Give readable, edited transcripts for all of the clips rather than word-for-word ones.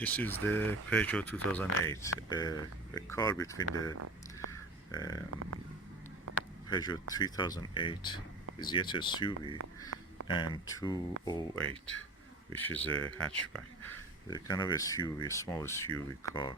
This is the Peugeot 2008, a car between the Peugeot 3008 is yet SUV and 208, which is a hatchback. The kind of SUV, a small SUV car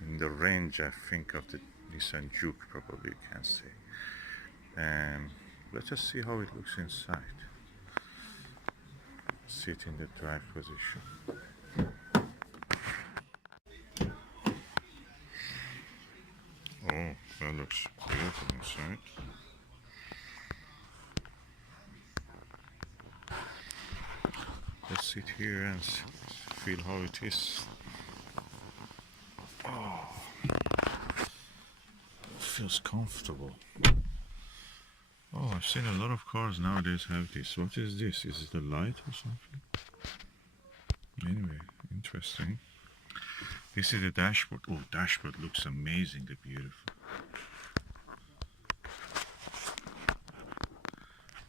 in the range, I think, of the Nissan Juke, probably you can say. And let us see how it looks inside. Sit in the drive position. Oh, that looks beautiful inside. Let's sit here and feel how it is. Oh, it feels comfortable. Oh, I've seen a lot of cars nowadays have this. What is this? Is it a light or something? Anyway, interesting. This is the dashboard. Oh, dashboard looks amazingly beautiful.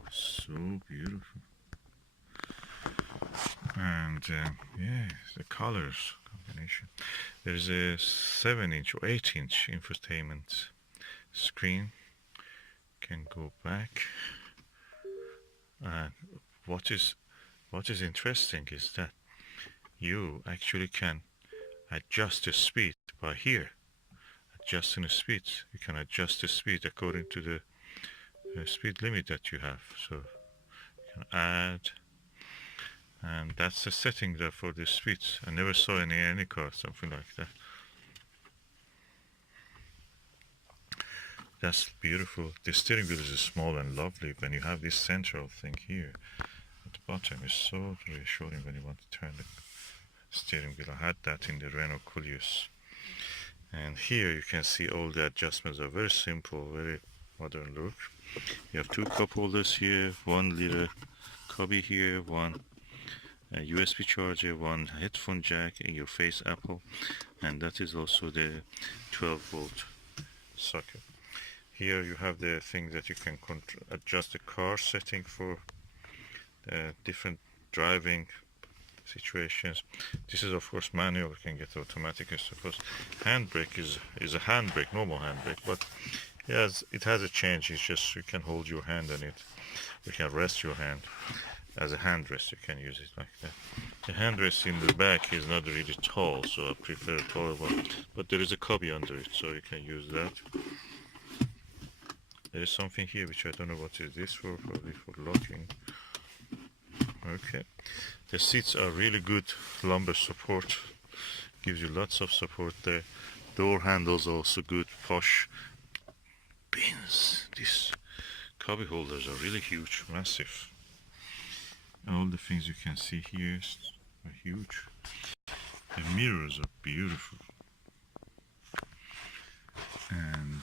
So beautiful. And yeah, the colors combination. There's a 7-inch or 8-inch infotainment screen. Can go back. And what is interesting is that you actually can adjust the speed by here. Adjusting the speed, you can adjust the speed according to the speed limit that you have. So you can add, and that's the setting there for the speeds. I never saw any car something like that. That's beautiful. The steering wheel is small and lovely. When you have this central thing here at the bottom, is so reassuring when you want to turn the steering wheel. I had that in the Renault Coolios. And here you can see all the adjustments are very simple, very modern look. You have two cup holders here, one little cubby here, one USB charger, one headphone jack, in your face Apple, and that is also the 12-volt socket. Here you have the thing that you can adjust the car setting for different driving situations. This is of course manual, you can get automatic, I suppose. Handbrake is a handbrake, normal handbrake, but it has a change. It's just you can hold your hand on it, you can rest your hand as a hand rest, you can use it like that. The hand rest in the back is not really tall, so I prefer a taller one, but there is a cubby under it, so you can use that. There is something here which I don't know what is this for, probably for locking. Okay, the seats are really good lumbar support, gives you lots of support there. Door handles also good, posh pins. These cubby holders are really huge, massive. All the things you can see here are huge. The mirrors are beautiful, and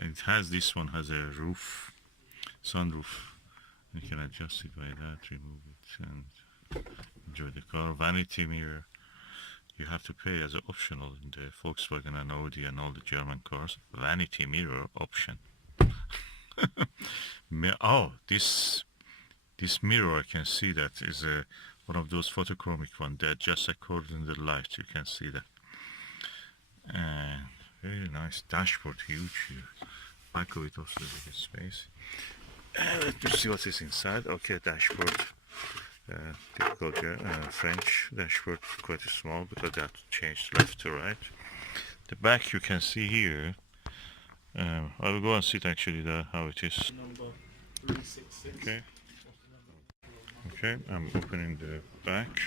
it has, this one has a roof, sunroof. You can adjust it by that, remove it, and enjoy the car. Vanity mirror, you have to pay as an optional in the Volkswagen and Audi and all the German cars. Vanity mirror option. Oh, this mirror, I can see that is one of those photochromic ones that adjusts according to the light. You can see that. And very nice dashboard, huge here. Back of it also has a space. Let me see what is inside. Okay, dashboard. Typical French dashboard, quite small because they have to change left to right. The back you can see here. I will go and sit actually there how it is. Number 366. Okay. Okay, I'm opening the back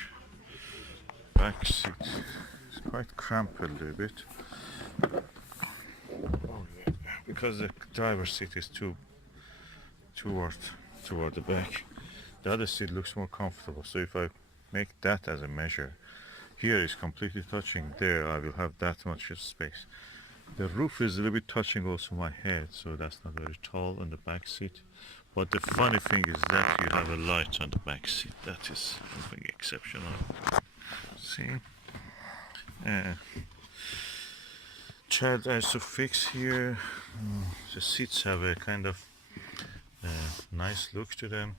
seat. It's quite cramped a little bit. Oh, yeah. Because the driver's seat is toward the back. The other seat looks more comfortable. So if I make that as a measure, here is completely touching. There I will have that much space. The roof is a little bit touching also my head, so that's not very tall on the back seat. But the funny thing is that you have a light on the back seat. That is something exceptional. See? Child isofix here. The seats have a kind of nice look to them.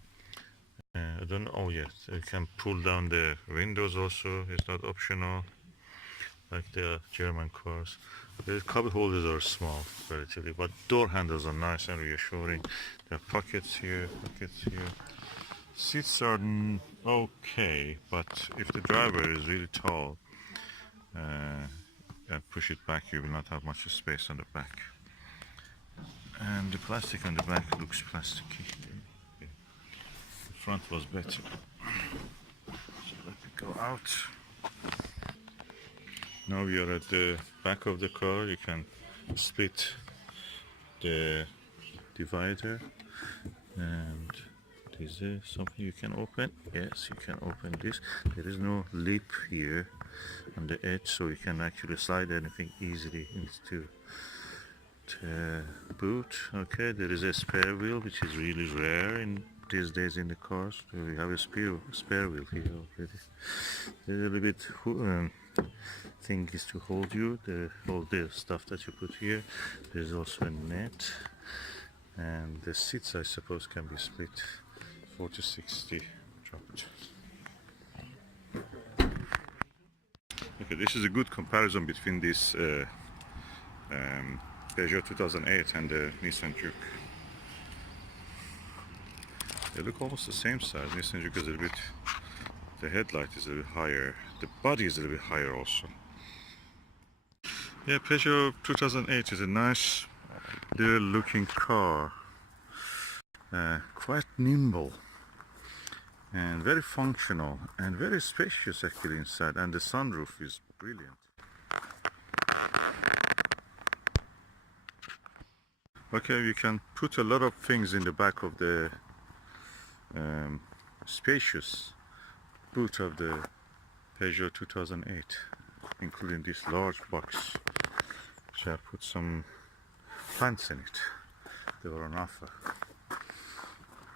I don't know. Oh yes, you can pull down the windows also. It's not optional like the German cars. The cup holders are small relatively, but door handles are nice and reassuring. There are pockets here, pockets here. Seats are okay, but if the driver is really tall and push it back, you will not have much space on the back. And the plastic on the back looks plasticky. The front was better. So let me go out. Now we are at the back of the car. You can split the divider, and is there something you can open? Yes, you can open this. There is no lip here on the edge, so you can actually slide anything easily into the boot. Okay, there is a spare wheel, which is really rare in these days in the cars. So we have a spare wheel here already. There's a little bit thing is to hold you, all the stuff that you put here. There's also a net, and the seats I suppose can be split 40-60 dropped. Okay, this is a good comparison between this Peugeot 2008 and the Nissan Juke. They look almost the same size. Nissan Juke is a little bit, the headlight is a little higher, the body is a little bit higher also. Yeah, Peugeot 2008 is a nice little looking car, quite nimble and very functional and very spacious actually inside, and the sunroof is brilliant. Okay, you can put a lot of things in the back of the spacious boot of the Peugeot 2008, including this large box. So I put some plants in it. They were on offer.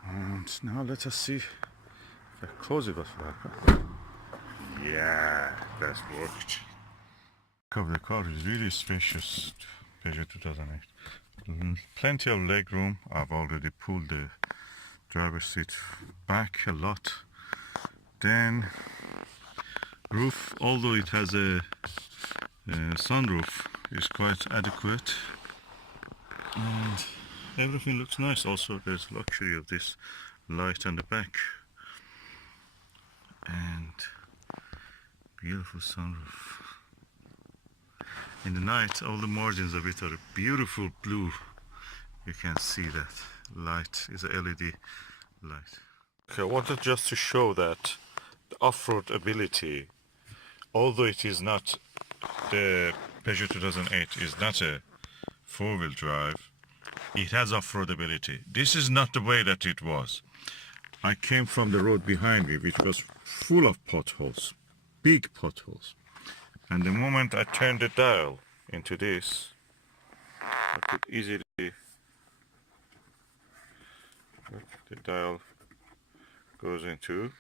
And now let us see if I close it, what will happen. Yeah, that's worked. The car is really spacious, Peugeot 2008. Plenty of leg room. I've already pulled the driver's seat back a lot. Then roof, although it has a sunroof, is quite adequate, and everything looks nice. Also, there's luxury of this light on the back and beautiful sunroof. In the night, all the margins of it are a beautiful blue. You can see that light is a LED light. Okay, I wanted just to show that the off-road ability, although it is not, the Peugeot 2008 is not a four-wheel drive, it has off-road ability. This is not the way that it was. I came from the road behind me, which was full of potholes, big potholes. And the moment I turned the dial into this, I could easily, the dial goes into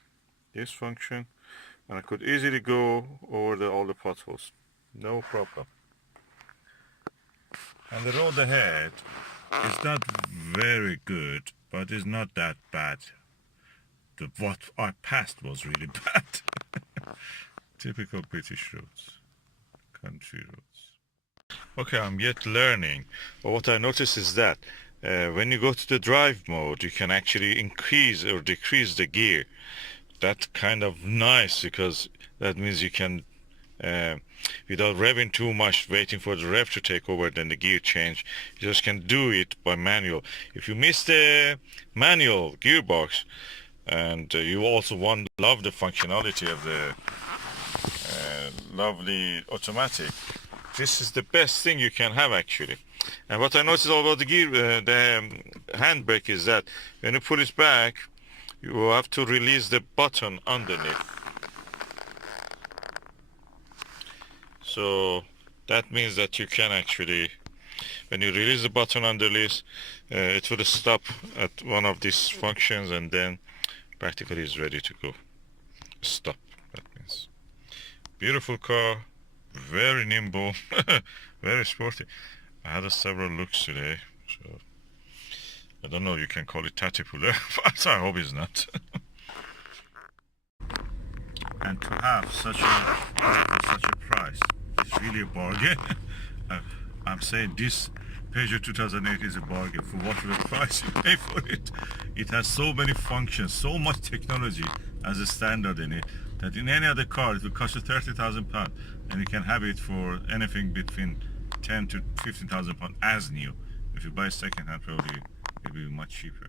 this function, and I could easily go over all the potholes, no problem. And the road ahead is not very good, but it's not that bad. What I passed was really bad. Typical British roads, country roads. Okay, I'm yet learning, but what I noticed is that when you go to the drive mode, you can actually increase or decrease the gear. That's kind of nice, because that means you can, without revving too much, waiting for the rev to take over, then the gear change, you just can do it by manual. If you miss the manual gearbox, and you also love the functionality of the lovely automatic, this is the best thing you can have actually. And what I noticed about the gear, the handbrake, is that when you pull it back, you have to release the button underneath. So that means that you can actually, when you release the button underneath, it will stop at one of these functions, and then practically is ready to go. Stop, that means. Beautiful car, very nimble, very sporty. I had several looks today, so I don't know, you can call it tatipular, but I hope it's not. and to have such a price, it's really a bargain. Uh, I'm saying this Peugeot 2008 is a bargain for whatever price you pay for it. It has so many functions, so much technology as a standard in it, that in any other car it will cost you £30,000, and you can have it for anything between 10 to 15,000 pounds as new. If you buy second hand, probably it'll be much cheaper.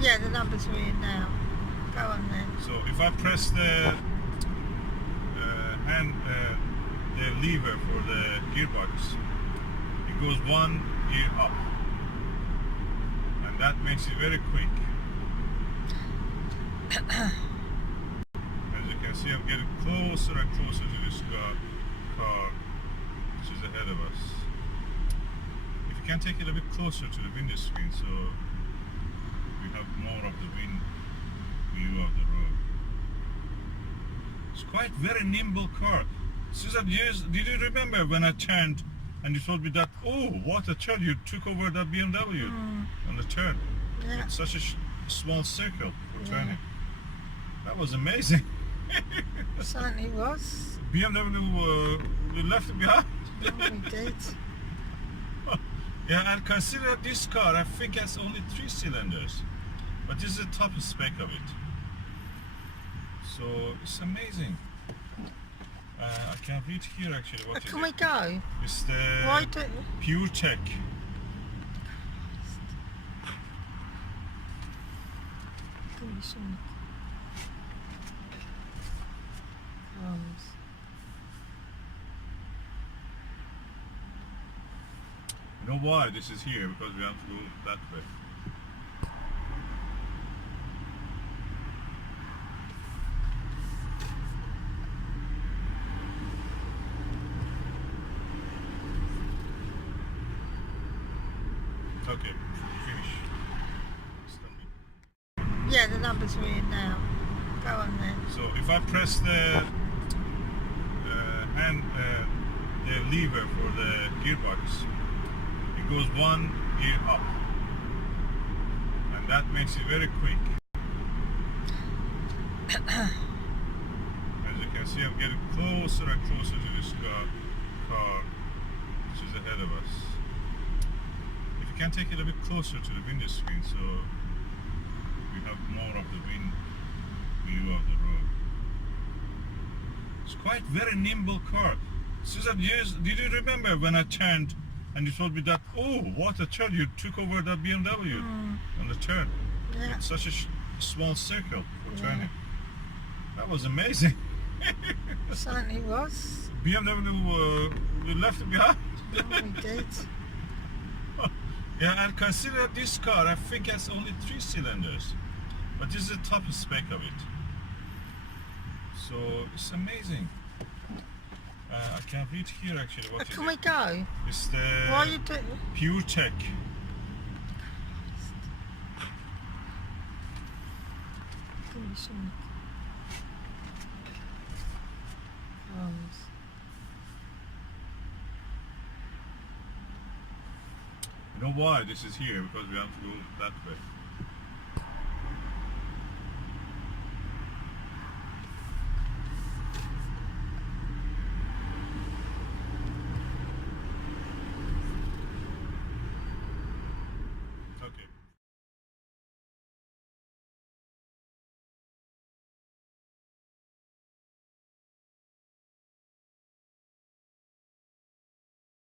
Yeah, the numbers are in now. Go on then. So if I press the the lever for the gearbox, it goes one gear up, and that makes it very quick. As you can see, I'm getting closer and closer to this car which is ahead of us. If you can take it a bit closer to the window screen, so we have more of the view of the road. It's quite very nimble car. Susan, did you remember when I turned and you told me that, oh, what a turn, you took over that BMW on the turn. Yeah. It's such a small circle for Yeah. turning. That was amazing. Certainly was. BMW, you left it behind. Yeah, we did. Yeah, and consider this car, I think has only 3 cylinders. But this is the top spec of it. So it's amazing. I can read here actually what is Can it. we go? It's the Why don't Pure Tech. Give me some crumbs. You know why this is here? Because we have to go that way. Okay, finish. Stop it. Yeah, the numbers are in now. Go on then. So if I press the lever for the gearbox, it goes one gear up, and that makes it very quick. As you can see, I'm getting closer and closer to this car which is ahead of us. If you can take it a bit closer to the window screen, so we have more of the view of the road. It's quite very nimble car. Susan, did you remember when I turned and you told me that, oh, what a turn, you took over that BMW on the turn. Yeah. It's such a small circle for Yeah. turning. That was amazing. Certainly was. BMW, you left it behind. Yeah, we did. Yeah, and consider this car, I think has only 3 cylinders. But this is the top spec of it. So it's amazing. I can read here actually what is Can it. we go? It's the Why you do Pure Tech. Give me some crumbs. You know why this is here? Because we have to go that way.